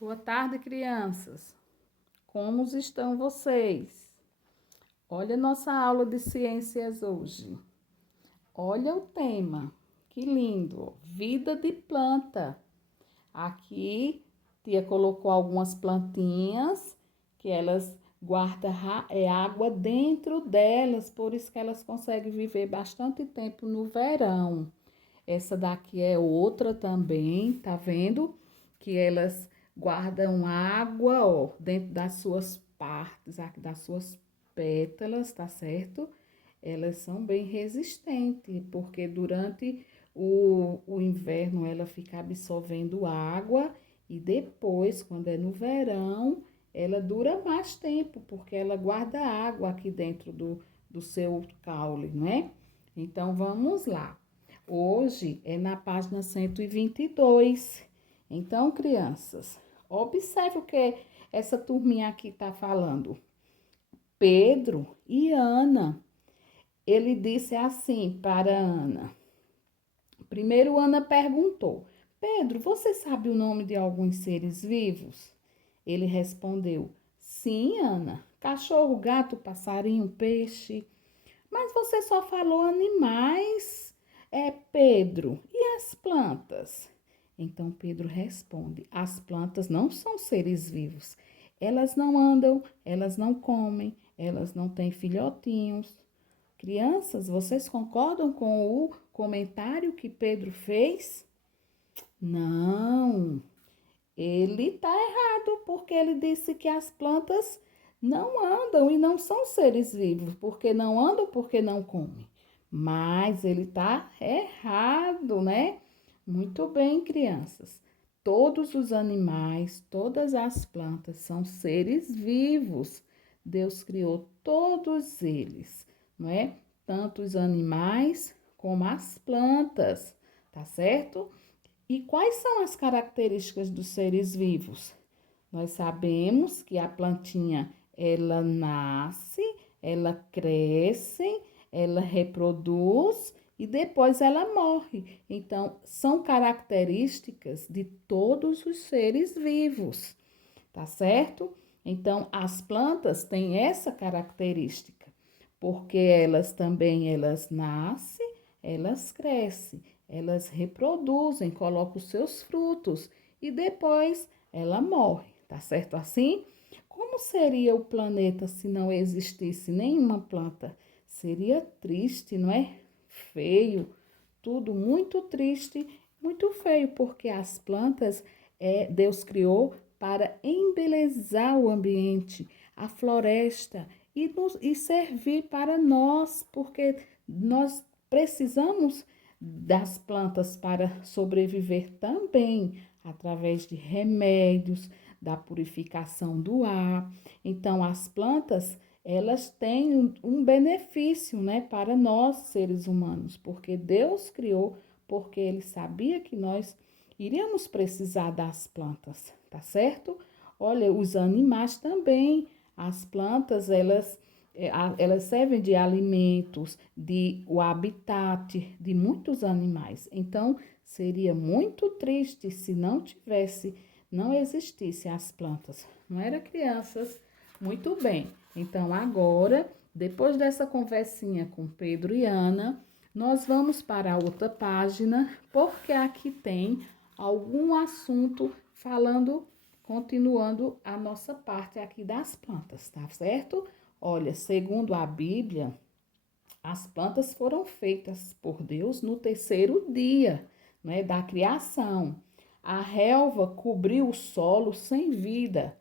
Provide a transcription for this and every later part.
Boa tarde, crianças. Como estão vocês? Olha a nossa aula de ciências hoje. Olha o tema. Que lindo! Vida de planta. Aqui, tia colocou algumas plantinhas que elas guardam água dentro delas, por isso que elas conseguem viver bastante tempo no verão. Essa daqui é outra também, tá vendo? Que elas guardam água, ó, dentro das suas partes, aqui das suas pétalas, tá certo? Elas são bem resistentes, porque durante o inverno ela fica absorvendo água e depois, quando é no verão, ela dura mais tempo, porque ela guarda água aqui dentro do seu caule, não é? Então, vamos lá. Hoje é na página 122. Então, crianças, observe o que essa turminha aqui está falando. Pedro e Ana. Ele disse assim para Ana. Primeiro, Ana perguntou: Pedro, você sabe o nome de alguns seres vivos? Ele respondeu: Sim, Ana. Cachorro, gato, passarinho, peixe. Mas você só falou animais, Pedro. E as plantas? Então Pedro responde: as plantas não são seres vivos. Elas não andam, elas não comem, elas não têm filhotinhos. Crianças, vocês concordam com o comentário que Pedro fez? Não, ele está errado, porque ele disse que as plantas não andam e não são seres vivos, porque não andam, porque não comem. Mas ele está errado, né? Muito bem, crianças. Todos os animais, todas as plantas são seres vivos. Deus criou todos eles, não é? Tanto os animais como as plantas, tá certo? E quais são as características dos seres vivos? Nós sabemos que a plantinha, ela nasce, ela cresce, ela reproduz e depois ela morre. Então, são características de todos os seres vivos, tá certo? Então, as plantas têm essa característica, porque elas nascem, elas crescem, elas reproduzem, colocam os seus frutos e depois ela morre, tá certo assim? Como seria o planeta se não existisse nenhuma planta? Seria triste, não é? Feio, tudo muito triste, muito feio, porque as plantas Deus criou para embelezar o ambiente, a floresta e servir para nós, porque nós precisamos das plantas para sobreviver também, através de remédios, da purificação do ar. Então, as plantas, elas têm um benefício, né, para nós, seres humanos, porque Deus criou, porque Ele sabia que nós iríamos precisar das plantas, tá certo? Olha, os animais também, as plantas, elas servem de alimentos, de o habitat de muitos animais. Então, seria muito triste se não existisse as plantas. Não era, crianças? Muito bem. Então, agora, depois dessa conversinha com Pedro e Ana, nós vamos para a outra página, porque aqui tem algum assunto continuando a nossa parte aqui das plantas, tá certo? Olha, segundo a Bíblia, as plantas foram feitas por Deus no terceiro dia, né, da criação. A relva cobriu o solo sem vida,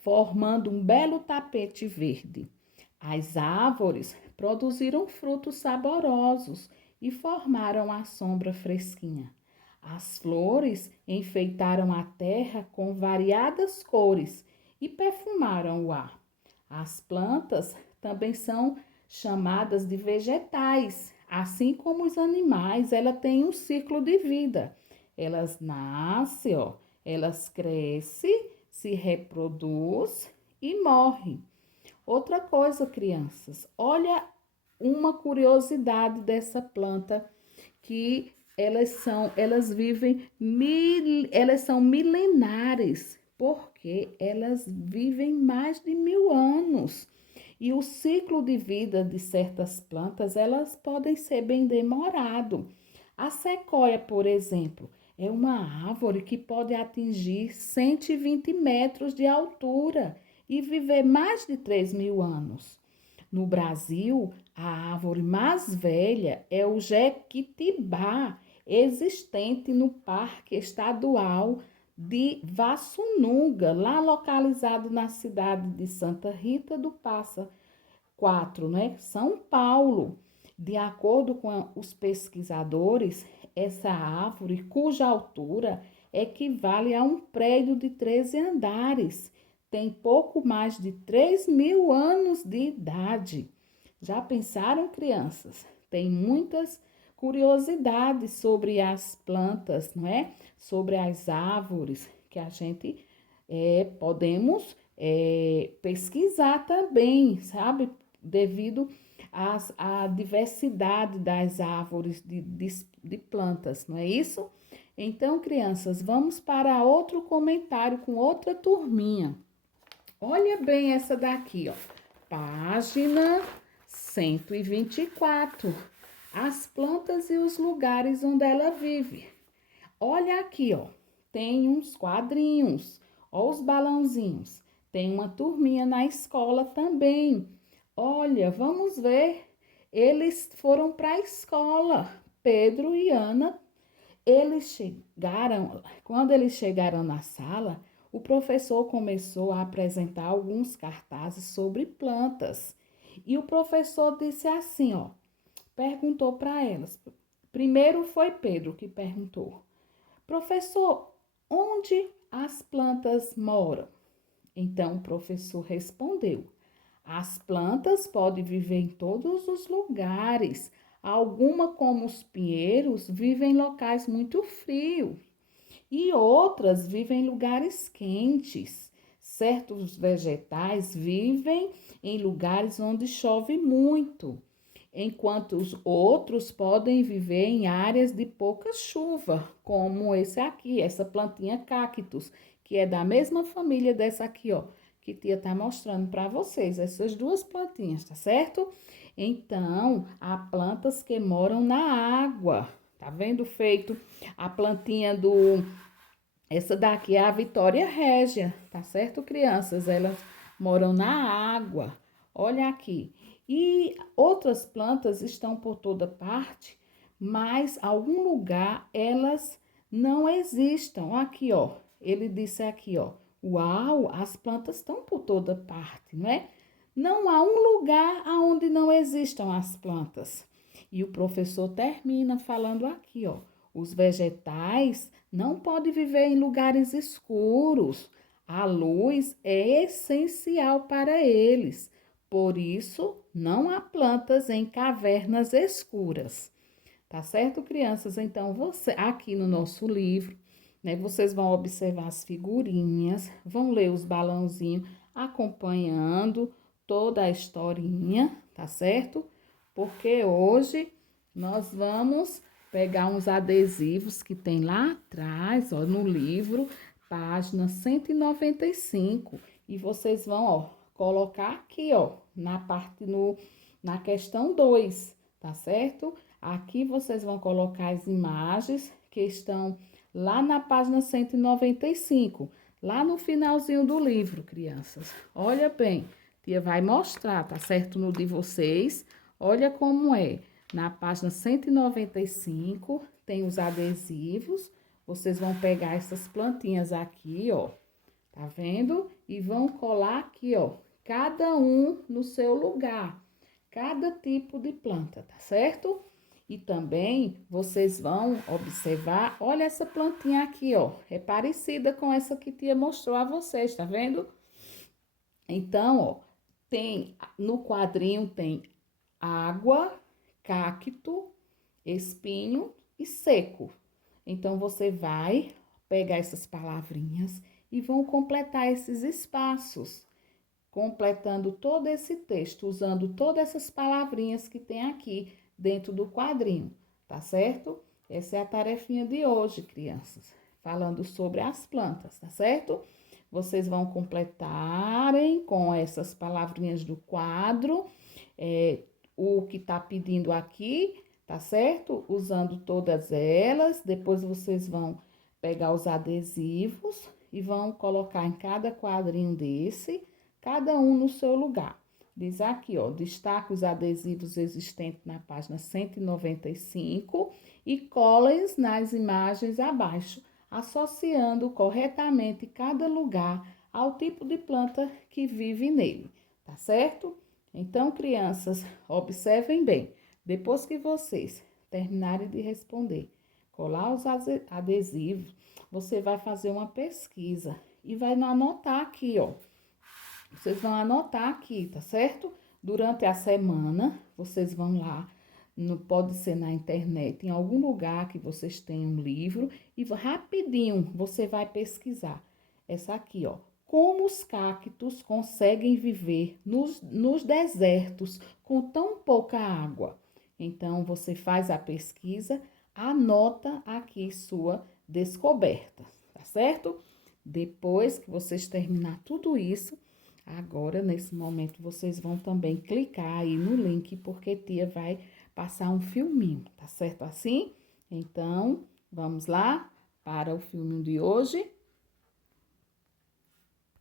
formando um belo tapete verde. As árvores produziram frutos saborosos e formaram a sombra fresquinha. As flores enfeitaram a terra com variadas cores e perfumaram o ar. As plantas também são chamadas de vegetais, assim como os animais, ela tem um ciclo de vida. Elas nascem, ó, elas crescem, se reproduzem e morrem. Outra coisa, crianças, olha uma curiosidade dessa planta que elas são milenares, porque elas vivem mais de 1000 anos. E o ciclo de vida de certas plantas, elas podem ser bem demorado. A sequoia, por exemplo, é uma árvore que pode atingir 120 metros de altura e viver mais de 3.000 anos. No Brasil, a árvore mais velha é o jequitibá, existente no Parque Estadual de Vassununga, lá localizado na cidade de Santa Rita do Passa 4, né? São Paulo. De acordo com os pesquisadores, essa árvore, cuja altura equivale a um prédio de 13 andares, tem pouco mais de 3.000 anos de idade. Já pensaram, crianças? Tem muitas curiosidades sobre as plantas, não é? Sobre as árvores que a gente podemos pesquisar também, sabe? Devido à diversidade das árvores de plantas, não é isso? Então, crianças, vamos para outro comentário com outra turminha. Olha bem essa daqui, ó. Página 124. As plantas e os lugares onde ela vive. Olha aqui, ó. Tem uns quadrinhos. Ó os balãozinhos. Tem uma turminha na escola também. Olha, vamos ver. Eles foram para a escola. Pedro e Ana, quando eles chegaram na sala, o professor começou a apresentar alguns cartazes sobre plantas. E o professor disse assim, ó, perguntou para elas. Primeiro foi Pedro que perguntou: professor, onde as plantas moram? Então o professor respondeu: as plantas podem viver em todos os lugares. Algumas, como os pinheiros, vivem em locais muito frios e outras vivem em lugares quentes. Certos vegetais vivem em lugares onde chove muito, enquanto os outros podem viver em áreas de pouca chuva, como esse aqui, essa plantinha cactus, que é da mesma família dessa aqui, ó, que tia tá mostrando para vocês, essas duas plantinhas, tá certo? Então, há plantas que moram na água, tá vendo feito? A plantinha essa daqui é a Vitória Régia, tá certo, crianças? Elas moram na água, olha aqui. E outras plantas estão por toda parte, mas algum lugar elas não existam. Aqui, ó, ele disse aqui, ó, uau, as plantas estão por toda parte, não é? Não há um lugar onde não existam as plantas. E o professor termina falando aqui, ó, os vegetais não podem viver em lugares escuros. A luz é essencial para eles. Por isso, não há plantas em cavernas escuras. Tá certo, crianças? Então, aqui no nosso livro, né, vocês vão observar as figurinhas, vão ler os balãozinhos, acompanhando toda a historinha, tá certo? Porque hoje nós vamos pegar uns adesivos que tem lá atrás, ó, no livro, página 195, e vocês vão, ó, colocar aqui, ó, na questão 2, tá certo? Aqui vocês vão colocar as imagens que estão lá na página 195, lá no finalzinho do livro, crianças. Olha bem, tia vai mostrar, tá certo? No de vocês, olha como é. Na página 195, tem os adesivos. Vocês vão pegar essas plantinhas aqui, ó. Tá vendo? E vão colar aqui, ó. Cada um no seu lugar. Cada tipo de planta, tá certo? E também vocês vão observar, olha essa plantinha aqui, ó. É parecida com essa que tia mostrou a vocês, tá vendo? Então, ó, no quadrinho tem água, cacto, espinho e seco. Então, você vai pegar essas palavrinhas e vão completar esses espaços, completando todo esse texto, usando todas essas palavrinhas que tem aqui dentro do quadrinho, tá certo? Essa é a tarefinha de hoje, crianças, falando sobre as plantas, tá certo? vocês vão completarem com essas palavrinhas do quadro, o que tá pedindo aqui, tá certo? Usando todas elas. Depois vocês vão pegar os adesivos e vão colocar em cada quadrinho desse, cada um no seu lugar. Diz aqui, ó, destaque os adesivos existentes na página 195 e cola-os nas imagens abaixo, associando corretamente cada lugar ao tipo de planta que vive nele, tá certo? Então, crianças, observem bem. Depois que vocês terminarem de responder, colar os adesivos, você vai fazer uma pesquisa e vai anotar aqui, ó. Vocês vão anotar aqui, tá certo? Durante a semana, vocês vão lá, pode ser na internet, em algum lugar que vocês tenham um livro, e rapidinho você vai pesquisar. Essa aqui, ó. Como os cactos conseguem viver nos desertos com tão pouca água? Então, você faz a pesquisa, anota aqui sua descoberta, tá certo? Depois que vocês terminar tudo isso, agora, nesse momento, vocês vão também clicar aí no link, porque tia vai passar um filminho, tá certo assim? Então, vamos lá para o filme de hoje.